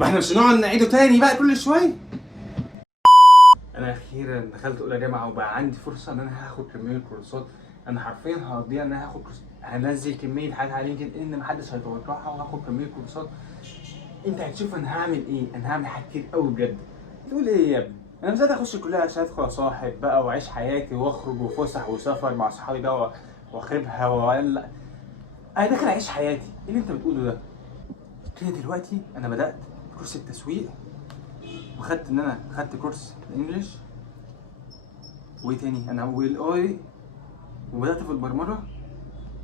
ما احنا مش هنقعد نعيده تاني بقى كل شويه. انا اخيرا دخلت اولى جامعه وبقى عندي فرصه ان انا هاخد كميه كورسات. انا حرفيا هقضيها ان انا هاخد كورس، هنزل كميه حاجات على لينكد ان محدش هيتوقعها وهاخد كميه كورسات. انت هتشوف انا هعمل ايه، انا هعمل حاجات كتير قوي بجد. تقول ايه يا ابني؟ انا مش عايز اخش الكليه عشان ادخل اصاحب بقى واعيش حياتي واخرج وفسح وسفر مع صحابي بقى واخربها ولا. انا داخل اعيش حياتي. ايه اللي انت بتقوله ده؟ كده دلوقتي انا بدات كورس التسويق، وخدت ان انا خدت كورس الانجليش، وايه تاني انا والاي، وبدات في البرمجه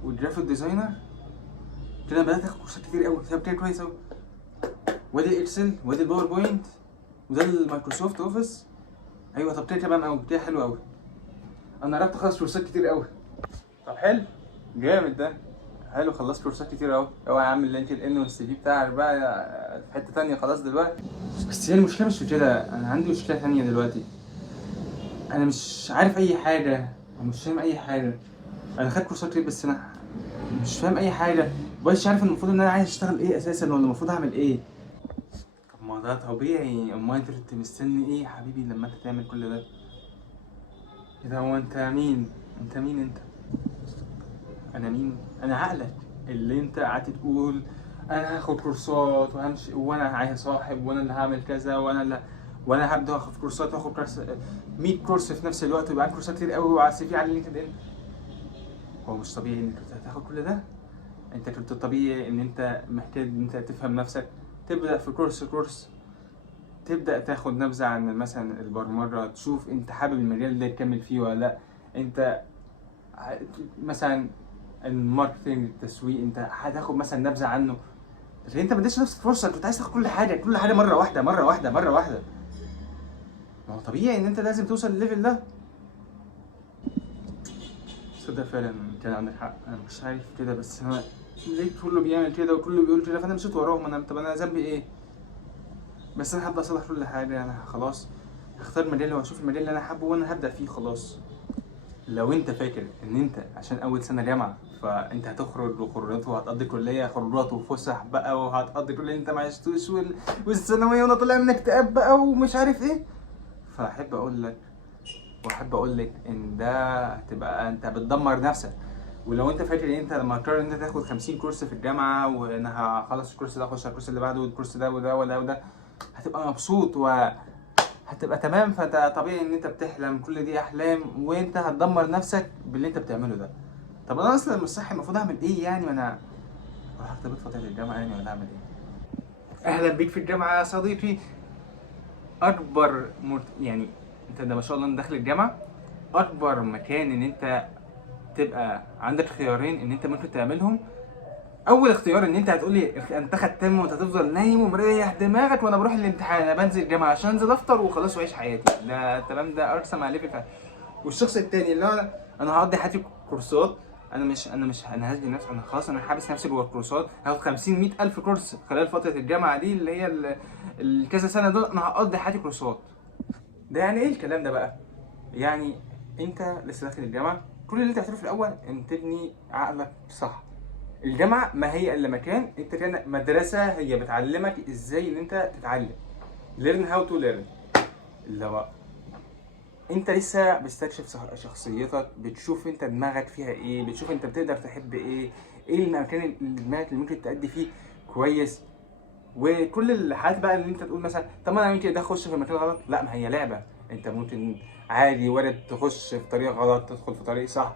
والجرافيك ديزاينر. كده بدات اخد كورسات كتير قوي، كده بتاعي كويس قوي. وادي الاكسل وادي الباوربوينت وده المايكروسوفت اوفيس. ايوه طب كده تمام قوي، كده حلو قوي. انا قربت اخلص كورسات كتير قوي. طب حلو، جامد ده. حلو، خلصت كورسات كتير قوي. اوعى يا عم اللينكد ان والسي في بتاعك بقى في حته تانيه خلاص دلوقتي. بس هي المشكله مش في كده، انا عندي مشكله تانيه دلوقتي. انا مش عارف اي حاجه ومش فاهم اي حاجه. انا خدت كورسات كتير بس انا مش فاهم اي حاجه، مبقتش عارف المفروض ان انا عايز اشتغل ايه اساسا ولا المفروض اعمل ايه. طب ما ده طبيعي، امال انت كنت مستني ايه يا حبيبي لما انت تعمل كل ده؟ كده هو انت مين؟ انت مين انت؟ انا مين؟ انا عقلك اللي انت قعدت تقول انا هاخد كورسات وهمشي وانا عايز صاحب وانا اللي هعمل كذا وانا هبدا اخد كورسات واخد كورس 100 كورس في نفس الوقت ويبقى عندي كورسات كتير قوي وعلى السي في على لينكد ان. هو مش طبيعي ان انت هتاخد كل ده؟ انت كنت طبيعي ان انت محتاج ان انت تفهم نفسك، تبدا في كورس، تبدا تاخد نبذه عن مثلا البرمجه، تشوف انت حابب المجال ده تكمل فيه ولا لا. انت مثلا الماركتنج التسويق انت هتاخد مثلا نبذه عنه. لكن انت ما اديتش نفسك فرصه، انت كنت عايز تاخد كل حاجه مره واحده. ما هو طبيعي ان انت لازم توصل للليفل ده. صدق فعلا كان عندك حق، انا مش عارف كده بس انا لقيت كله بيعمل كده وكله بيقول كده فانا مشيت وراهم. طب انا ذنبي ايه؟ بس انا هبدا اصلح كل حاجه. انا خلاص هختار مجال وهشوف المجال اللي انا حابه وانا هبدا فيه خلاص. لو انت فاكر ان انت عشان اول سنه جامعه فانت هتخرج وخروجات وهتقضي كليه خروجات وفسح بقى وهتقضي كل اللي انت ما عشتوش والثانويه وانا طالع من اكتئاب بقى ومش عارف ايه، فاحب اقول لك ان ده هتبقى انت بتدمر نفسك. ولو انت فاكر ان انت لما تقرر ان انت تاخد 50 كورس في الجامعه وانا هخلص الكورس ده اخش على الكورس اللي بعده والكورس ده وده هتبقى مبسوط هتبقى تمام، فانت طبيعي ان انت بتحلم، كل دي احلام وانت هتدمر نفسك باللي انت بتعمله ده. طب انا اصلا مش صح، المفروض اعمل ايه يعني؟ ما انا اروح ارتبط فتره الجامعه يعني ولا اعمل ايه؟ اهلا بيك في الجامعه يا صديقي. يعني انت ده ما شاء الله داخل الجامعه، اكبر مكان ان انت تبقى عندك خيارين ان انت ممكن تعملهم. اول اختيار ان انت هتقولي انت ختم وانت هتفضل نايم ومريح دماغك وانا بروح الامتحان، انا بنزل الجامعه عشان انزل افطر وخلاص واعيش حياتي. ده تمام، ده ارسم عليه في الفهم. والشخص التاني اللي هو انا هقضي حياتي كورسات. انا هسجن نفسي، انا خلاص انا حابس نفسي جوه الكورسات، هاخد 50 100 الف كورس خلال فتره الجامعه دي اللي هي الكذا سنه دول، انا هقضي حياتي كورسات. ده يعني ايه الكلام ده بقى؟ يعني انت لسه داخل الجامعه، كل اللي انت هتعمله في الاول ان تبني عقلك صح. الجامعه ما هي الا مكان، انت كان مدرسه هي بتعلمك ازاي ان انت تتعلم. learn how to learn. اللي هو انت لسه بتستكشف شخصيتك، بتشوف انت دماغك فيها ايه، بتشوف انت بتقدر تحب ايه، ايه المكان اللي دماغك اللي ممكن تأدي فيه كويس. وكل الحالات بقى اللي انت تقول مثلا طب ما انا يمكن ده اخش في مكان غلط، لا ما هي لعبه. انت ممكن عادي وارد تخش في طريق غلط تدخل في طريق صح.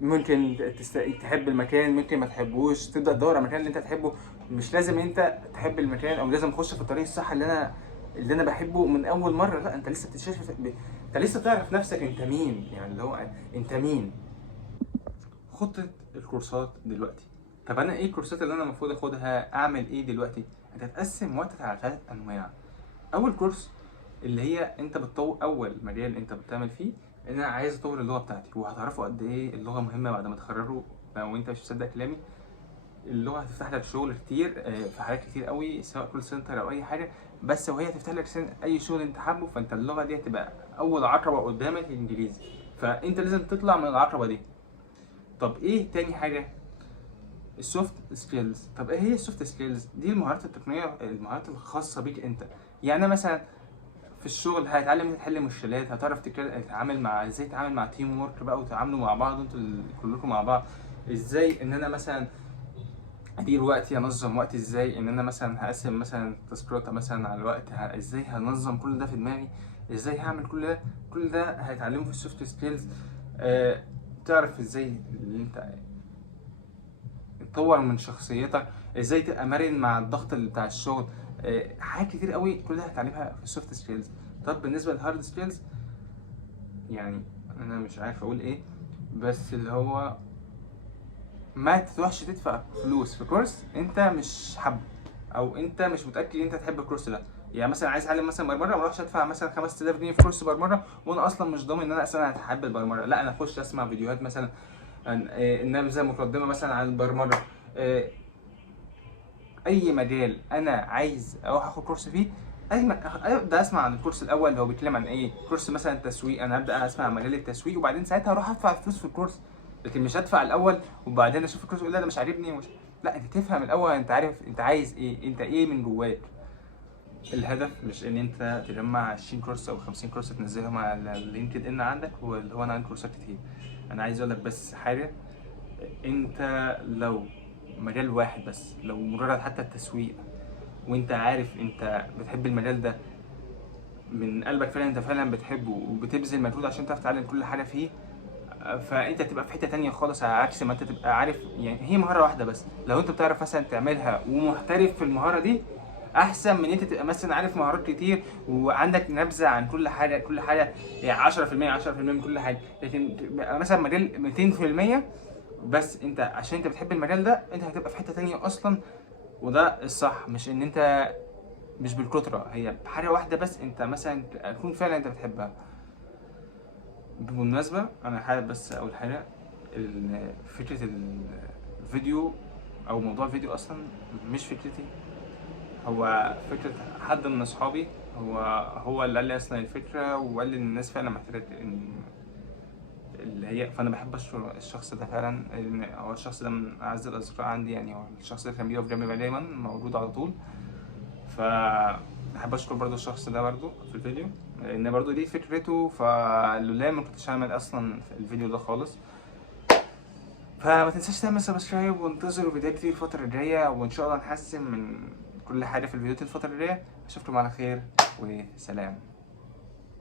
ممكن تحب المكان، ممكن ما تحبوش، تبدا تدور على المكان اللي انت تحبه. مش لازم انت تحب المكان او لازم تخش في الطريق الصح اللي انا بحبه من اول مره. لا، انت لسه بتكتشف، انت لسه تعرف نفسك انت مين، يعني اللي هو انت مين. خطه الكورسات دلوقتي. طب انا ايه الكورسات اللي انا المفروض اخدها؟ اعمل ايه دلوقتي؟ انت هتقسم وقتك على 3 انواع. اول كورس اللي هي انت بتطور، اول مجال انت بتعمل فيه ان انا عايز اطور اللغه بتاعتي، وهتعرفوا قد ايه اللغه مهمه بعد ما تخرجوا. لو انت مش مصدق كلامي، اللغه هتفتح لك شغل كتير في حاجات كتير قوي، سواء كول سنتر او اي حاجه. بس وهي هتفتح لك اي شغل انت حابه، فانت اللغه دي هتبقى اول عقبه قدامك الانجليزي، فانت لازم تطلع من العقبه دي. طب ايه تاني حاجه؟ السوفت سكيلز. طب ايه هي السوفت سكيلز؟ دي المهارات التقنيه، المهارات الخاصه بيك انت. يعني أنا مثلا في الشغل هتتعلم تحل مشكلات، هتعرف تتعامل مع ازاي تتعامل مع تيم وورك بقى، وتتعاملوا مع بعض انتوا كلكم مع بعض. ازاي ان انا مثلا ادير وقتي، انظم وقتي ازاي، ان انا مثلا هقسم مثلا تاسكات مثلا على الوقت، ازاي هنظم كل ده في دماغي، ازاي هعمل كل ده. كل ده هيتعلمه في السوفت سكيلز. تعرف ازاي اللي انت تطور من شخصيتك، ازاي تبقى مرن مع الضغط اللي بتاع الشغل. حاجات كتير قوي كل ده هتعلمها في السوفت سكيلز. طب بالنسبه للهارد سكيلز، يعني انا مش عارف اقول ايه، بس اللي هو ما تروحش تدفع فلوس في كورس انت مش حابه، او انت مش متاكد ان انت تحب الكورس ده. يعني مثلا عايز اتعلم مثلا برمجه، ما اروحش ادفع مثلا 5000 جنيه في كورس برمجه وانا اصلا مش ضامن ان انا اصلا هحب البرمجه. لا، انا اخش اسمع فيديوهات مثلا نبذه مقدمه مثلا عن البرمجه. آه، اي مجال انا عايز اروح اخد كورس فيه، ابدا اسمع عن الكورس الاول اللي هو بيتكلم عن ايه. كورس مثلا تسويق، انا ابدا اسمع عن مجال التسويق، وبعدين ساعتها اروح ادفع فلوس في الكورس. لكن مش هدفع الاول وبعدين اشوف الكورس اقول لا ده مش عاجبني لا، انت تفهم الاول، انت عارف انت عايز ايه، انت ايه من جواك. الهدف مش ان انت تجمع 20 كورس او 50 كورس تنزلهم على اللينكد ان عندك، واللي هو انا عندي كورسات كتير. انا عايز اقول لك بس حاجه، انت لو مجال واحد بس، لو مجرد حتى التسويق، وانت عارف انت بتحب المجال ده من قلبك فعلا، انت فعلا بتحبه وبتبذل مجهود عشان تعرف تتعلم كل حاجه فيه، فانت تبقى في حته تانية خالص، على عكس ما انت تبقى عارف. يعني هي مهاره واحده بس، لو انت بتعرف مثلا تعملها ومحترف في المهاره دي، احسن من انت تبقى مثلا عارف مهارات كتير وعندك نبذه عن كل حاجه كل حاجه، يعني 10% 10% من كل حاجه، لكن تبقى مثلا مجال 200%. بس انت عشان انت بتحب المجال ده، انت هتبقى في حته تانية اصلا. وده الصح، مش ان انت مش بالكترة، هي حاجة واحدة بس انت مثلا تكون فعلا انت بتحبها. بالمناسبة انا حابب بس اقول حاجة، فكرة الفيديو او موضوع الفيديو اصلا مش فكرتي، هو فكرة حد من اصحابي. هو اللي قال لي اصلا الفكرة، وقال لي ان الناس فعلا محتاجة اللي هي، فانا بحب اشكر الشخص ده فعلا، لان هو الشخص ده من اعز الاصدقاء عندي. يعني هو الشخص ده كان بيقف جنبي دايما، موجود على طول. فبحب اشكر برضو الشخص ده برضو في الفيديو، لان برضو دي فكرته، فلولا ما كنتش هعمل اصلا الفيديو ده خالص. فما تنساش تعمل سبسكرايب، وانتظروا فيديوهات كتير الفترة الجاية، وان شاء الله نحسن من كل حاجة في الفيديوهات الفترة الجاية. اشوفكم على خير وسلام.